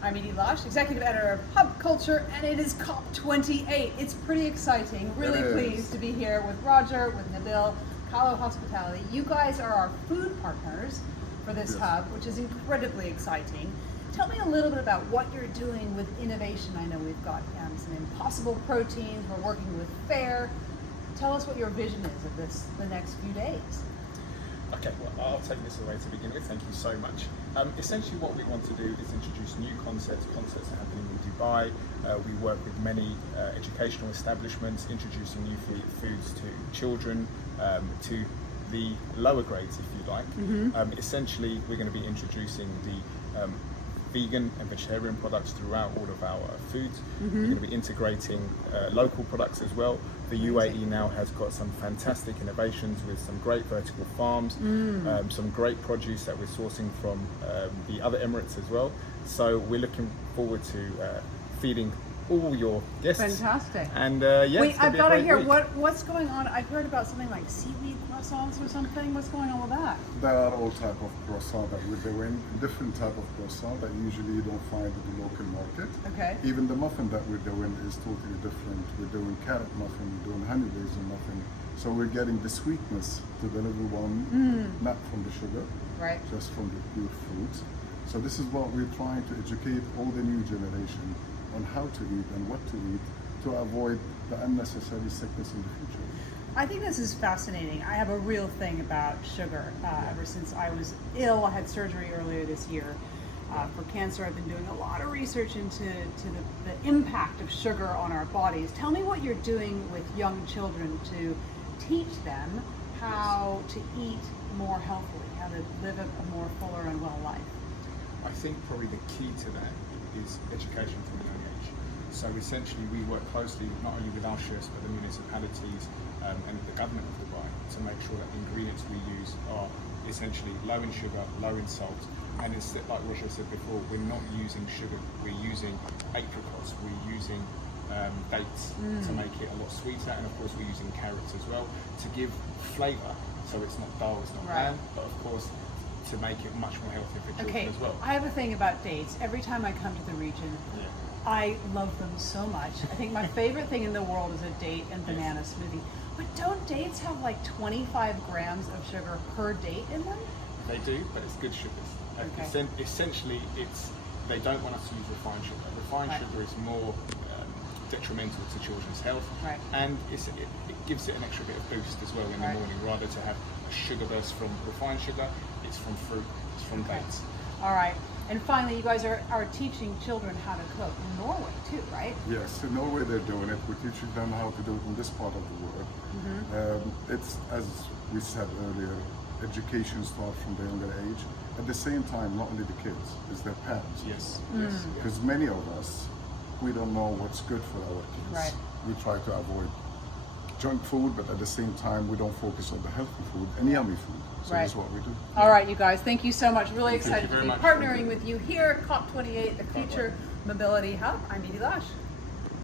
I'm Edie Lush, Executive Editor of Hub Culture, and it is COP28. It's pretty exciting. Really pleased to be here with Roger, with Nabil, Kalo Hospitality. You guys are our food partners for this hub, which is incredibly exciting. Tell me a little bit about what you're doing with innovation. I know we've got some impossible proteins. We're working with FAIRR. Tell us what your vision is of the next few days. Okay, well, I'll take this away to begin with. Thank you so much. Essentially what we want to do is introduce new concepts that are happening in Dubai. We work with many educational establishments, introducing new foods to children, to the lower grades, if you like. Essentially, we're going to be introducing the vegan and vegetarian products throughout all of our foods. We're going to be integrating local products as well. The UAE now has got some fantastic innovations with some great vertical farms, some great produce that we're sourcing from the other Emirates as well. So we're looking forward to feeding all your guests. Fantastic. And wait, I've got to hear what's going on. I've heard about something like seaweed croissants or something. What's going on with that? There are all type of croissant that we're doing, different type of croissant that usually you don't find in the local market. Okay. Even the muffin that we're doing is totally different. We're doing carrot muffin, we're doing honey raisin muffin. So we're getting the sweetness to the little one, not from the sugar, right? Just from the pure fruits. So this is what we're trying to educate all the new generation on how to eat and what to eat to avoid the unnecessary sickness in the future. I think this is fascinating. I have a real thing about sugar. Ever since I was ill, I had surgery earlier this year for cancer. I've been doing a lot of research into the impact of sugar on our bodies. Tell me what you're doing with young children to teach them how to eat more healthily, how to live a more fuller and well life. I think probably the key to that is education from a young age. So essentially we work closely not only with our chefs but the municipalities and the government of Dubai to make sure that the ingredients we use are essentially low in sugar, low in salt, and it's like Roger said before, we're not using sugar, we're using apricots, we're using dates to make it a lot sweeter, and of course we're using carrots as well to give flavour, so it's not dull, it's not bland, but of course to make it much more healthy for children as well. I have a thing about dates. Every time I come to the region, I love them so much. I think my favorite thing in the world is a date and banana smoothie. But don't dates have like 25 grams of sugar per date in them? They do, but it's good sugars. Essentially, they don't want us to use refined sugar. Refined sugar is more detrimental to children's health, and it gives it an extra bit of boost as well in the morning, rather to have a sugar burst from refined sugar. It's from fruit, it's from dates. All right, and finally, you guys are teaching children how to cook in Norway too, right? Yes, in Norway they're doing it. We're teaching them how to do it in this part of the world. It's, as we said earlier, education starts from the younger age. At the same time, not only the kids, it's their parents. Yes. Because many of us, we don't know what's good for our kids. We try to avoid junk food, but at the same time, we don't focus on the healthy food and yummy food. So that's what we do. All right, you guys, thank you so much. Really excited to be partnering with you here at COP28, the Future Mobility Hub. I'm Edie Lush.